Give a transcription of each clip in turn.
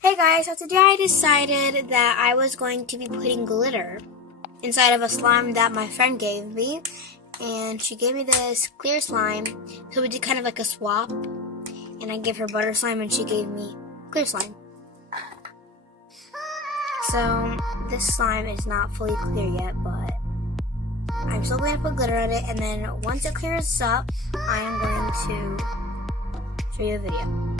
Hey guys, so today I decided that I was going to be putting glitter inside of a slime that my friend gave me. And she gave me this clear slime, so we did kind of like a swap. And I gave her butter slime and she gave me clear slime. So this slime is not fully clear yet, but I'm still going to put glitter on it. And then once it clears up, I am going to show you a video.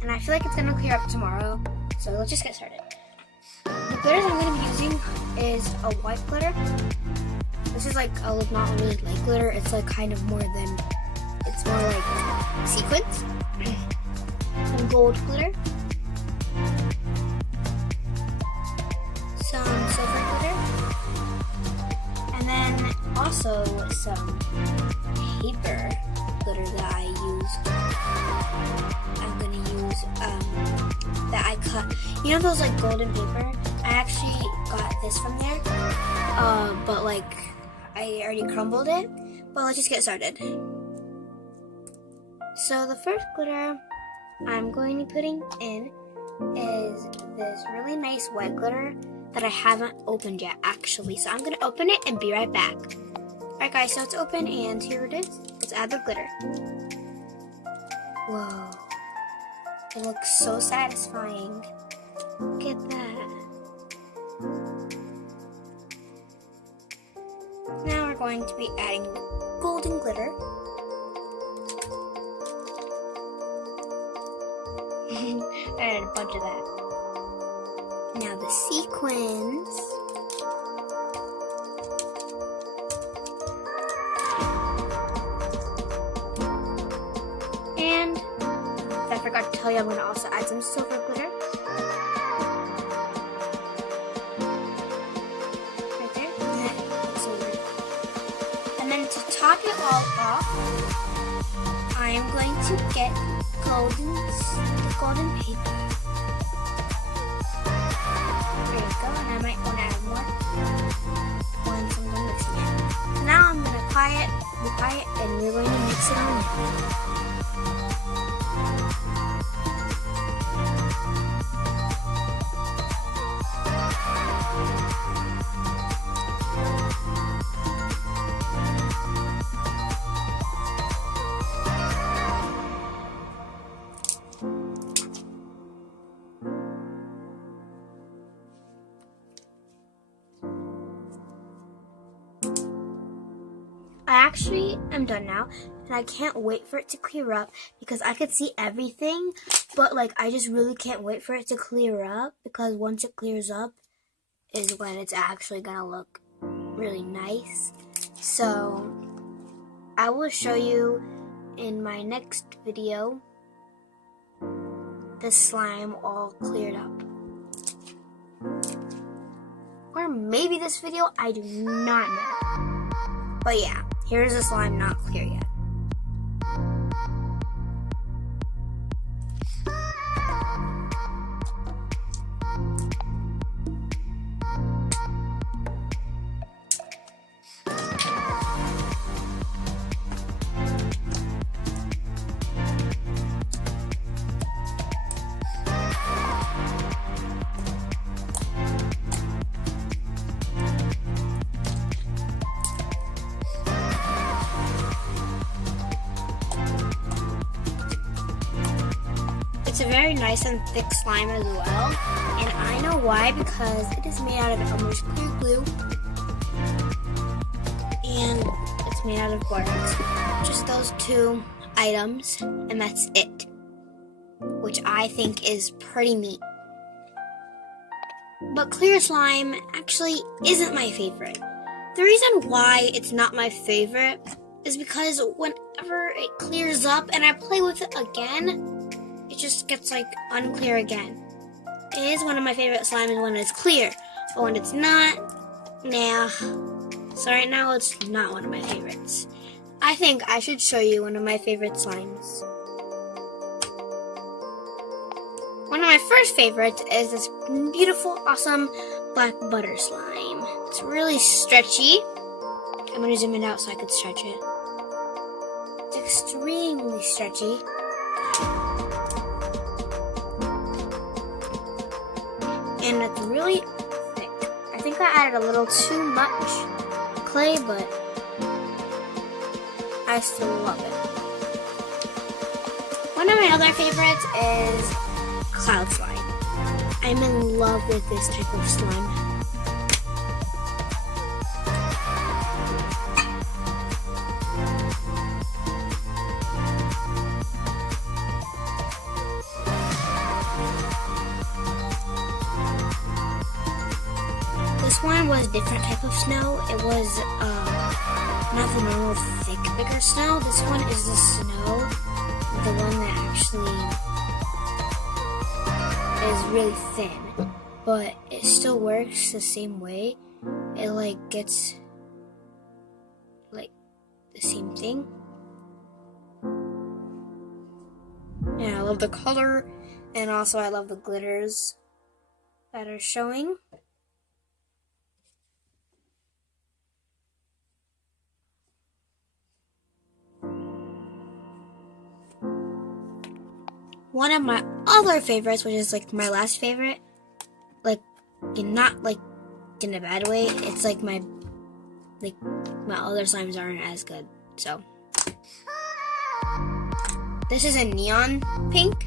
And I feel like it's going to clear up tomorrow, so let's just get started. The glitters I'm going to be using is a white glitter. This is like not really like glitter, it's like kind of more than, it's more like sequins. Some gold glitter. Some silver glitter. And then also some paper glitter that I used. I'm going to use that I cut. You know those like golden paper? I actually got this from there, but like I already crumbled it. But let's just get started. So the first glitter I'm going to be putting in is this really nice white glitter that I haven't opened yet actually. So I'm going to open it and be right back. Alright guys, so it's open and here it is. Let's add the glitter. Whoa. It looks so satisfying. Look at that. Now we're going to be adding golden glitter. I added a bunch of that. Now the sequins. And I forgot to tell you, I'm going to also add some silver glitter. Right there. Silver. And then to top it all off, I am going to get golden paper. There you go. And I might want to add more once I'm done mixing it. So now I'm going to apply it, and we're going to mix it on. I actually am done now, and I can't wait for it to clear up because I could see everything, but like I just really can't wait for it to clear up because once it clears up is when it's actually gonna look really nice. So I will show you in my next video the slime all cleared up. Or maybe this video, I do not know. But yeah, here's the slime not clear yet. It's a very nice and thick slime as well, and I know why, because it is made out of Elmer's clear glue, and it's made out of borax. Just those two items, and that's it, which I think is pretty neat. But clear slime actually isn't my favorite. The reason why it's not my favorite is because whenever it clears up and I play with it again, it just gets like unclear again. It is one of my favorite slimes when it's clear, but when it's not, nah. So right now it's not one of my favorites. I think I should show you one of my favorite slimes. One of my first favorites is this beautiful, awesome black butter slime. It's really stretchy. I'm going to zoom it out so I could stretch it. It's extremely stretchy. and it's really thick. I think I added a little too much clay, but I still love it. One of my other favorites is Cloud Slime. I'm in love with this type of slime. This one was a different type of snow. It was not the normal thick, bigger snow. This one is the snow, the one that actually is really thin, but it still works the same way. It like gets like the same thing. And I love the color, and also I love the glitters that are showing. One of my other favorites, which is like my last favorite, like not like in a bad way, it's like my other slimes aren't as good. So this is a neon pink.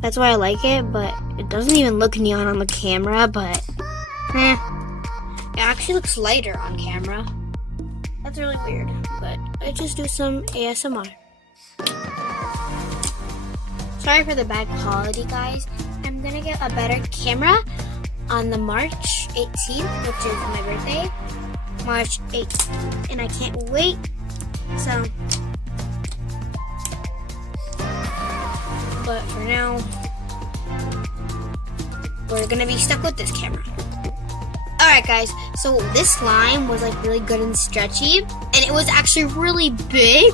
That's why I like it, but it doesn't even look neon on the camera, but it actually looks lighter on camera. That's really weird, but I just do some ASMR. Sorry for the bad quality, guys. I'm gonna get a better camera on the March 18th, which is my birthday, March 8th, and I can't wait. So, but for now, we're gonna be stuck with this camera. Alright guys, so this slime was like really good and stretchy, and it was actually really big,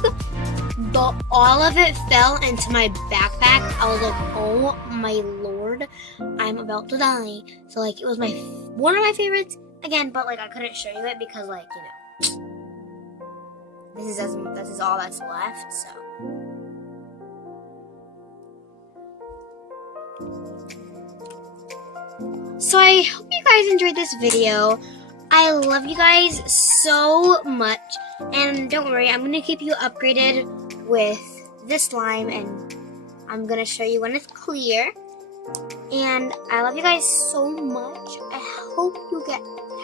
but all of it fell into my backpack. I was like, oh my lord, I'm about to die. So like, it was one of my favorites again, but like I couldn't show you it because like, you know, this is all that's left, so. So I hope you guys enjoyed this video. I love you guys so much, and don't worry, I'm gonna keep you upgraded with this slime, and I'm gonna show you when it's clear. And I love you guys so much. I hope you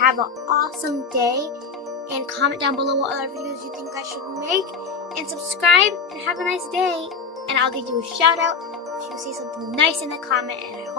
have an awesome day, and comment down below what other videos you think I should make, and subscribe, and have a nice day, and I'll give you a shout out if you say something nice in the comment, and I hope